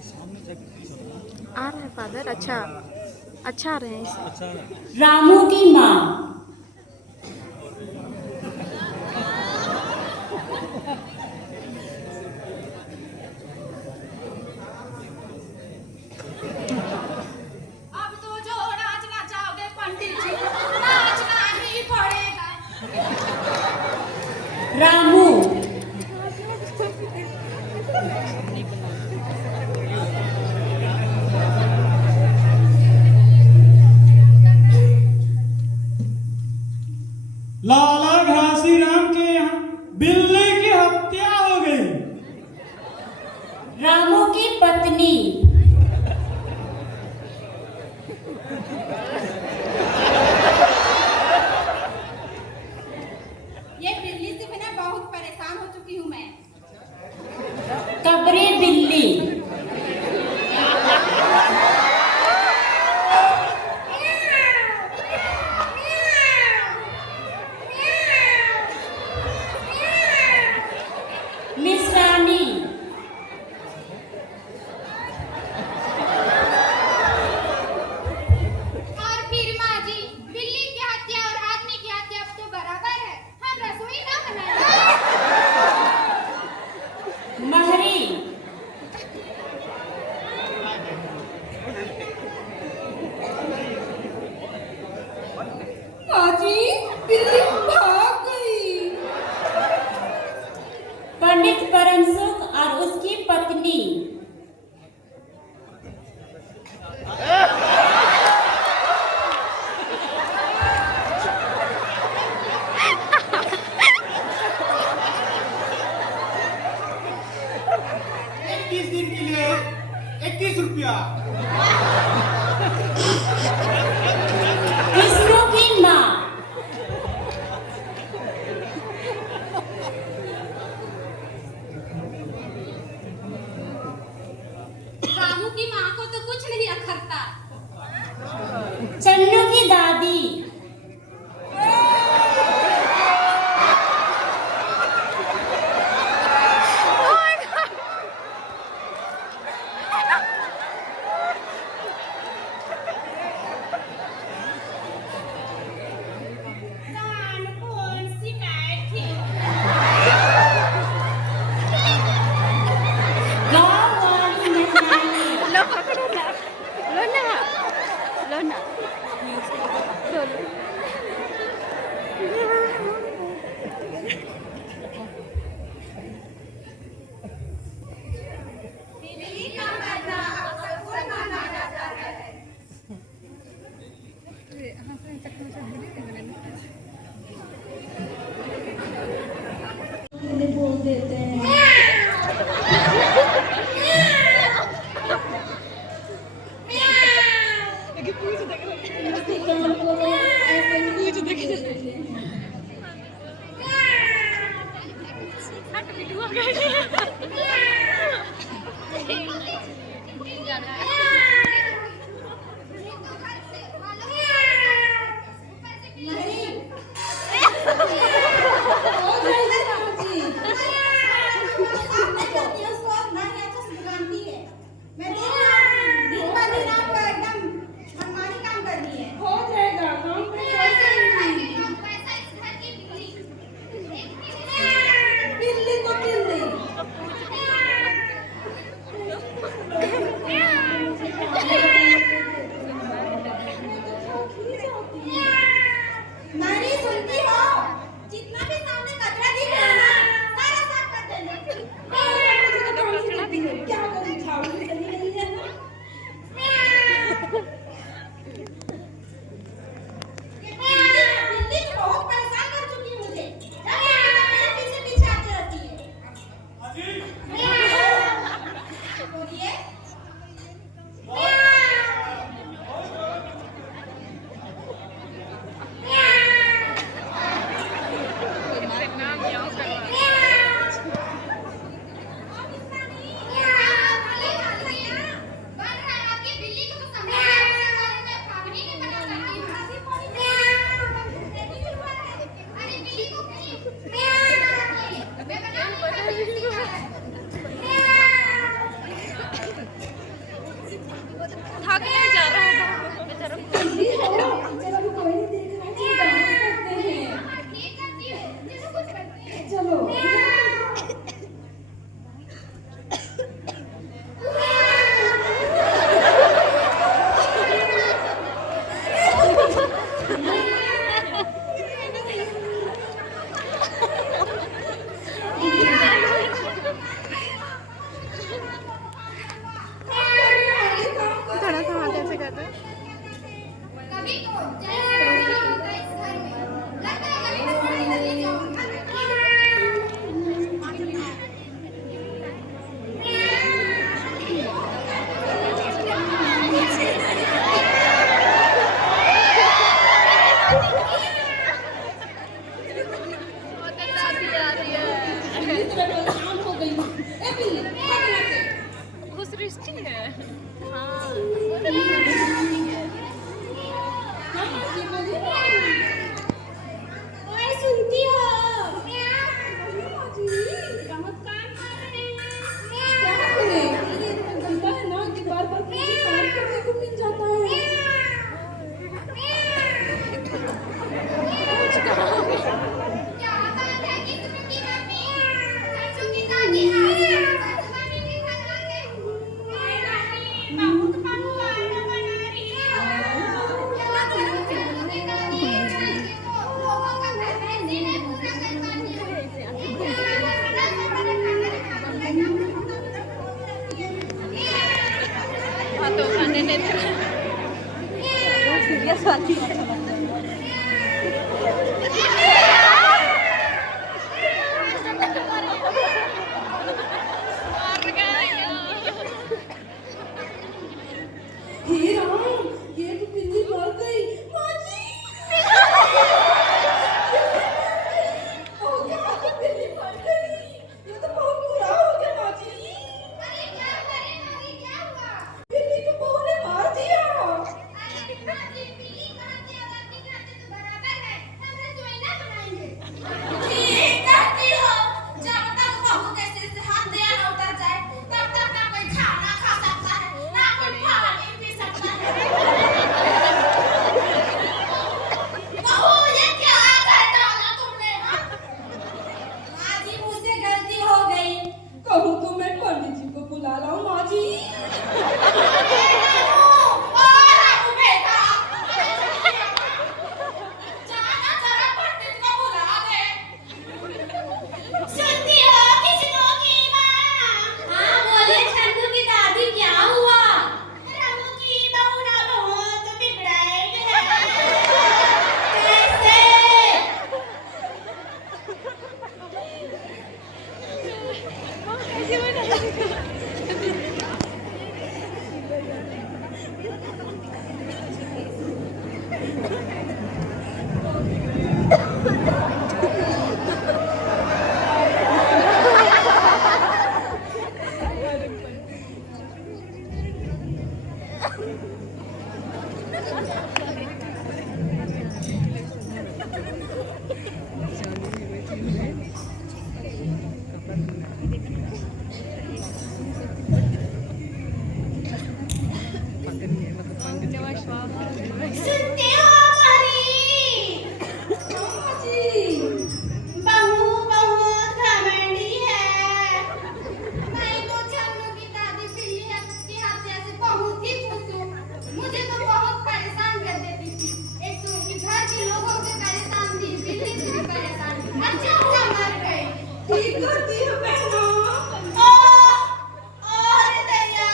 आ रहा है फादर। अच्छा अच्छा आ रहे हैं। रामू की माँ। अब तो जो नाचना चाहोगे पंडित जी, नाचना ही पड़ेगा। रामू। लाला घासीराम के यहाँ बिल्ली की हत्या हो गई। रामू की पत्नी। ये बिल्ली से मैं बहुत परेशान हो चुकी हूँ मैं। कबरे बिल्ली। मिस रानी। और फिर माँ जी, बिल्ली की हत्या और आदमी की हत्या तो बराबर है। हम रसोई ना बनाएं। महरी। माँ जी, बिल्ली भाग गई। पंडित परमसुख और उसकी पत्नी। दिन के लिए 21 रुपया। विष्णु की माँ। रामू की माँ को तो कुछ नहीं अखरता। चन्नू की दादी। जान कौन सी बैठी। गाँव वाली महिलाएं। लो पकड़ो ना, लो ना, लो ना, लो लो। बिल्ली का मरना अक्सर माना जाता है। बोल देते हैं। नहीं सुनती हो? जितना भी सामने कचरा दिख रहा है ना, सारा साफ कर देना। क्या करूं, झाड़ू भी चली गई है ना। ये बिल्ली तो बहुत परेशान कर चुकी है मुझे। जब देखो तब मेरे पीछे पीछे आती रहती है। बोलिए। इंटरेस्टिंग है। हाँ वो तो इंटरेस्टिंग है। ओए सुनती हो? बहुत काम कर रहे हैं। क्या करें? ये गंदा है ना कि बार-बार मुझे काम करने को मिल जाता है। क्या बात है कि तुम्हें की मम्मी सचू की दादी सुबह में नहीं खाते। नानी बहुत पकवान बना रही है। क्या करूं सचू की दादी खाएंगे तो लोगों का घर वैसे नहीं पूरा कर पाती हूँ। हाँ तो खाने ने सीरियस वाली है। हे राम, ये तो बिल्ली मर गई। माँ जी! ओ क्या, तो बिल्ली मर गई। ये तो बहुत बुरा हो गया माँ जी। अरे क्या करे मागी, क्या हुआ? बिल्ली को बहू ने मार दिया। अरे मागी, बिल्ली खाते और आदमी खाते तो बराबर है। हम रसोई ना बनाएंगे। ठीक कहती हो। जब तक बहू के सिर से हाथ दया न उतर जाए, तब तक ना कोई खाना खा सकता है, ना कोई पानी पी सकता है। बहू, ये क्या कर डाला तुमने, हाँ? माँ जी, मुझसे गलती हो गई। कहूँ तो मैं पंडित जी को बुला लाऊं माँ जी? जाना जरा पंडित को बुला दे। सुनती हो किस्नों की माँ? हाँ बोले चंदू की दादी, क्या हुआ? रमू की बहू ना बहुत बिगड़ाई है। कैसे? सुनते हो हमारी? माँ जी, बहू बहुत घमंडी है। मैं तो चन्नू की दादी बिल्ली की हत्या से बहुत ही खुश हूँ। मुझे तो बहुत परेशान कर देती थी। एक तो उनके घर के लोगों से परेशान थी, बिल्ली से भी परेशान थी। अच्छा हुआ मर गई। ठीक करती हो बहनों। अरे दया।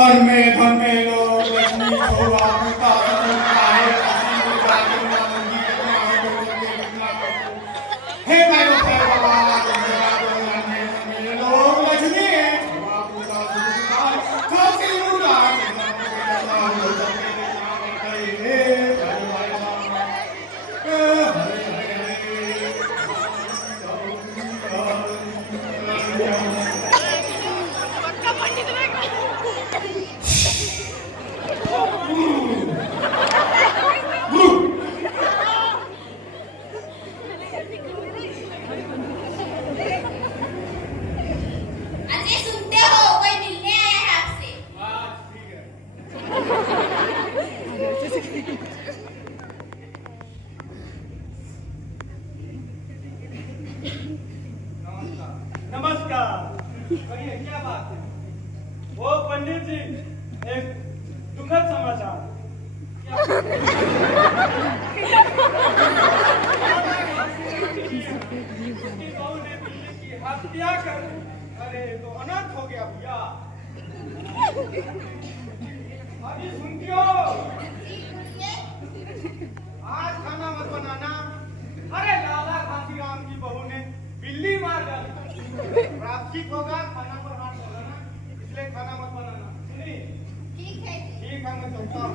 और में धन में लोग लक्ष्मी शोभा मुक्ता समुद्रा है असीम राजन मंगी हे भाई बाबा लोग लक्ष्मी शोभा मुक्ता समुद्रा खासी मुद्रा अजय सुनते हो, कोई मिलने आया है आपसे। नमस्कार। कहिए क्या बात है? वो पंडित जी, एक दुखद समाचार। उसकी बहू ने बिल्ली की हत्या कर, अरे तो अनर्थ हो गया भैया। अभी सुनती हो? आज खाना मत बनाना। अरे लाला घासीराम की बहू ने बिल्ली मार डाली। प्रायश्चित होगा, खाना पर हाथ लगाना, इसलिए खाना मत बनाना। सुनी? ठीक है। ठीक है, मैं चलता हूँ।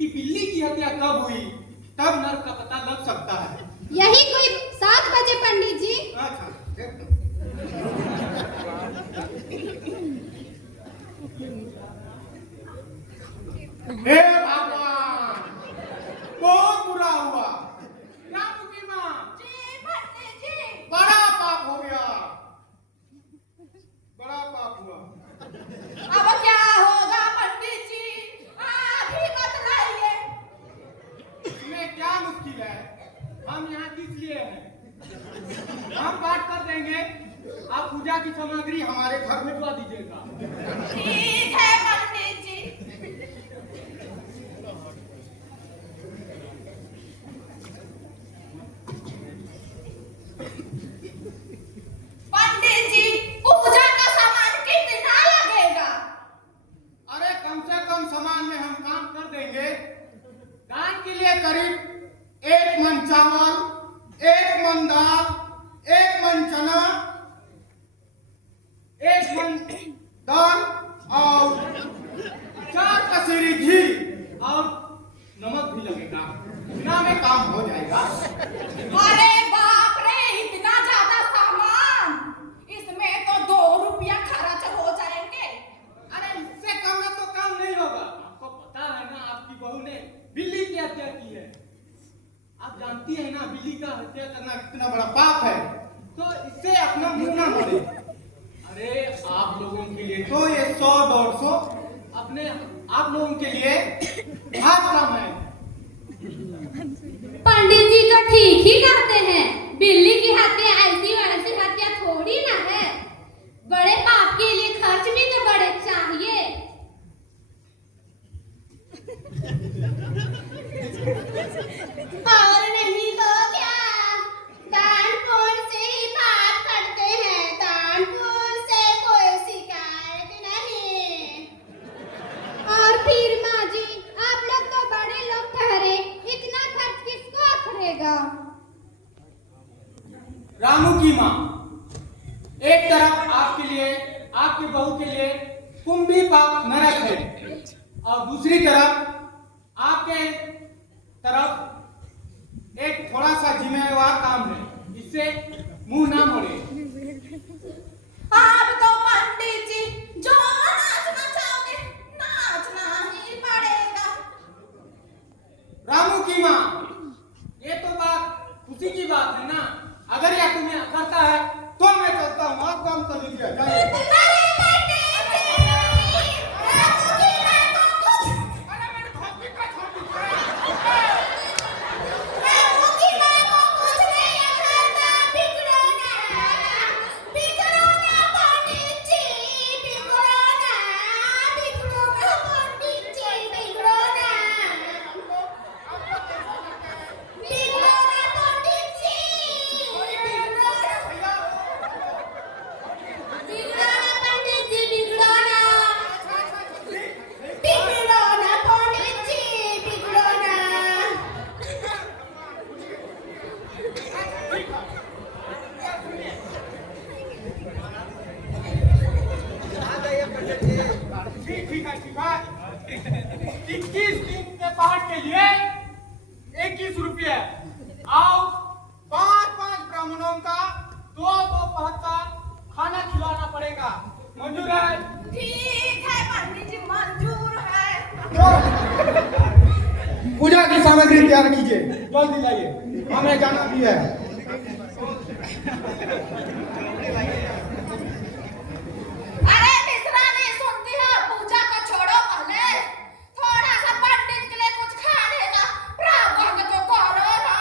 कि बिल्ली की हत्या कब हुई, तब नर का पता लग सकता है। यही कोई 7 बजे पंडित जी। अच्छा, हे भगवान, बहुत बुरा हुआ। रामू की माँ, जी पंडित जी। बड़ा पाप हो गया, बड़ा पाप हुआ। अब क्या होगा पंडित जी, आप ही बतलाइए। इसमें क्या मुश्किल है, हम यहाँ किस लिए हैं? हम बात कर देंगे, आप पूजा की सामग्री हमारे घर में भिजवा दीजिएगा। ठीक है पंडित जी। पंडित जी, पूजा का सामान कितना लगेगा? अरे कम से कम सामान में हम काम कर देंगे। दान के लिए करीब 1 मन चावल, 1 मन दाल, 1 मन चना, 1 मन दाल और 4 कसेरी घी और नमक भी लगेगा। इतना में काम हो जाएगा। अरे बाप रे, इतना ज्यादा सामान, इसमें तो 2 रुपया खर्च हो जाएंगे। अरे इससे कम में तो काम नहीं होगा। आपको पता है ना, आपकी बहू ने बिल्ली की हत्या की है। आप जानती है ना, बिल्ली का हत्या करना कितना बड़ा पाप है। तो इससे अपना मुंह ना मोड़े। अरे आप लोगों के लिए तो ये 100-150 अपने आप लोगों के लिए बहुत कम है। पंडित जी तो ठीक ही कहते हैं, बिल्ली की हत्या ऐसी वैसी हत्या थोड़ी ना है। बड़े पाप के लिए खर्च भी तो बड़े चाहिए। और नहीं तो क्या, दान पुण्य से ही पाप कटते हैं, दान पुण्य से कोई शिकायत नहीं। और फिर माँ जी, आप लोग तो बड़े लोग ठहरे, इतना खर्च किसको करेगा? रामू की माँ, एक तरफ आपके लिए, आपके बहू के लिए कुंभी पाप नरक है, और दूसरी तरफ आपके तरफ एक थोड़ा सा जिम्मेवार काम है। इससे मुंह ना मोड़े। आप तो पंडित जी जो नाचना चाहोगे, नाचना ही पड़ेगा। रामू की माँ, ये तो बात खुशी की बात है ना। अगर यह तुम्हें करता है तो मैं चलता हूँ, आप काम कर लीजिए, जाइए। अरे पंडित जी, रामू की माँ को कुछ, रामू की माँ को कुछ नहीं करता, बिगड़ो ना पंडित जी, बिगड़ो ना पंडित जी, बिगड़ो ना पंडित जी, बिगड़ो ना पंडित जी, बिगड़ो ना, बिगड़ो ना पंडित जी, बिगड़ो ना। ठीक है, ठीक है। 21 दिन के पाठ के लिए 21 रुपये और 5-5 ब्राह्मणों का 2-2 पहर का खाना खिलाना पड़ेगा। मंजूर है? ठीक है पंडित जी, मंजूर है। पूजा की सामग्री तैयार कीजिए, जल्दी लाइए, हमें जाना भी है। अरे मिश्रा नहीं सुनती है, पूजा को छोड़ो पहले, थोड़ा सा पंडित के लिए कुछ खाने का प्रावधान तो करो ना।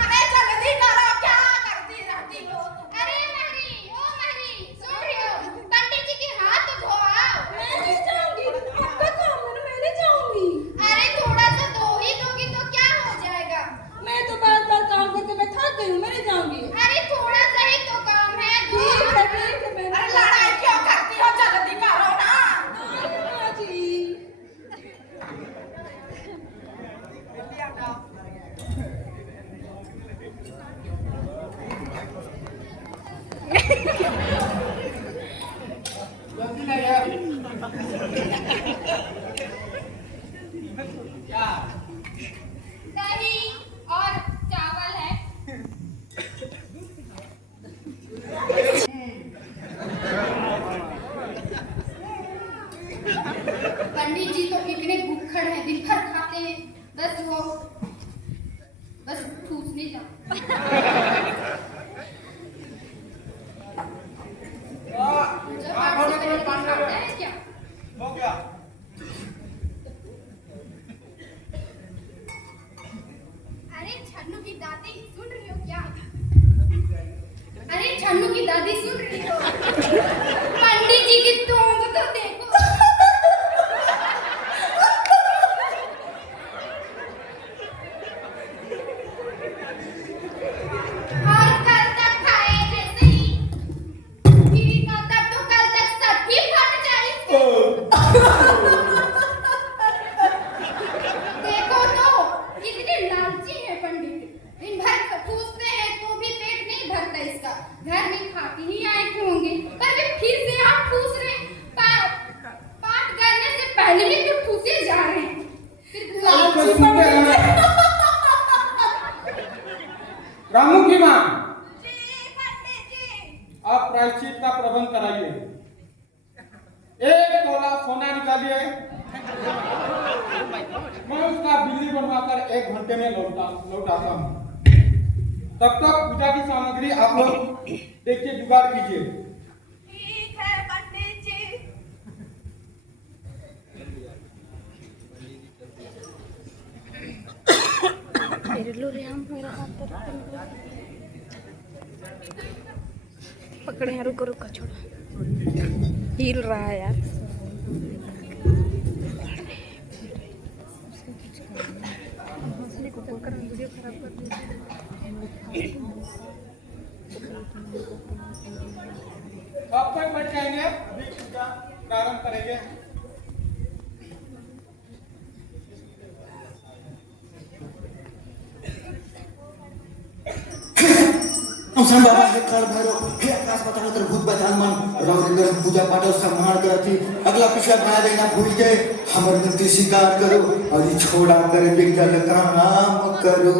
अरे जल्दी करो, क्या करती रहती हो? अरे महरी, ओ महरी, सुन रही हो? पंडित जी के हाथ तो धो आओ। मैं नहीं जाऊंगी, आपका काम है ना, मैं नहीं जाऊंगी। अरे थोड़ा सा धो ही दोगी तो क्या हो जाएगा? मैं तो बार-बार काम करके मैं थक गई हूँ, मैं नहीं जाऊंगी। अरे थोड़ा सा ही तो काम है, धो ठीक है, ठीक है, मैं आओ। नहीं अरे लड़ाई क्यों करती हो, जल्दी करो ना। माँ जी, जी जाओ। जब आपसे पहले कुछ आता है क्या? हो गया। अरे छन्नू की दादी सुन रही हो क्या? अरे छन्नू की दादी सुन रही हो? पंडित जी की टोंग तो देखो। और कल तक खाए ऐसे ही। ठीक है, तब तो कल तक सबकी फट जाएगी। देखो तो कितने लालची है पंडित। दिन भर पूछते हैं तो भी पेट नहीं भरता इसका। घर में खा के ही आए थे होंगे, पर वे फिर से आप पूछ रहे हैं। पाठ करने से पहले ही तो पूछे जा रहे हैं। फिर लालची पंडित। रामू की माँ, जी पंडित जी। आप प्रायश्चित का प्रबंध कराइए। 1 तोला सोना निकालिए। मैं उसका बिल्ली बनवाकर 1 घंटे में लौटाता हूँ। तब तक पूजा की सामग्री आप लोग देखिए, जुगाड़ कीजिए। ठीक है पंडित जी। लो रे हम मेरा हाथ पकड़े हैं। रुको रुको छोड़ो, हिल रहा है यार। वीडियो खराब कर दी। आप तक बैठ जाएंगे, अभी पूजा प्रारंभ करेंगे। औसम बाबा हे काल भैरव हे आकाश बताओ तर भूत बचान मन रौद्र पूजा पाठ और सम्मान करती अगला पिछला बना देना भूल के हमर मुक्ति स्वीकार करो और ये छोड़ा कर बिगड़ल काम करो।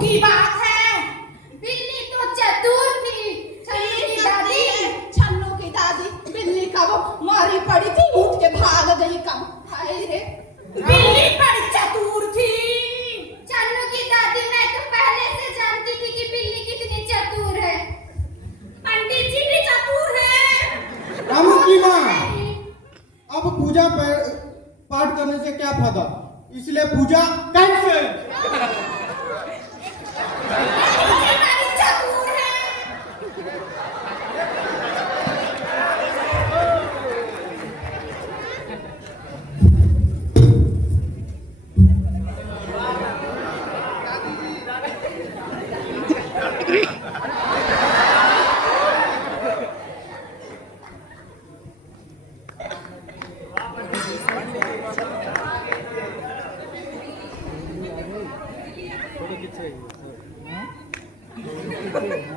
की बात है। बिल्ली तो चतुर थी। छन्नू की दादी बिल्ली का वो मारी पड़ी थी, उठ के भाग गई। कब हाय रे, बिल्ली बड़ी चतुर थी। छन्नू की दादी, मैं तो पहले से जानती थी कि बिल्ली कितनी चतुर है। पंडित जी भी चतुर है। रामू की माँ, अब पूजा पाठ करने से क्या फायदा, इसलिए पूजा कैंसिल। Thank you.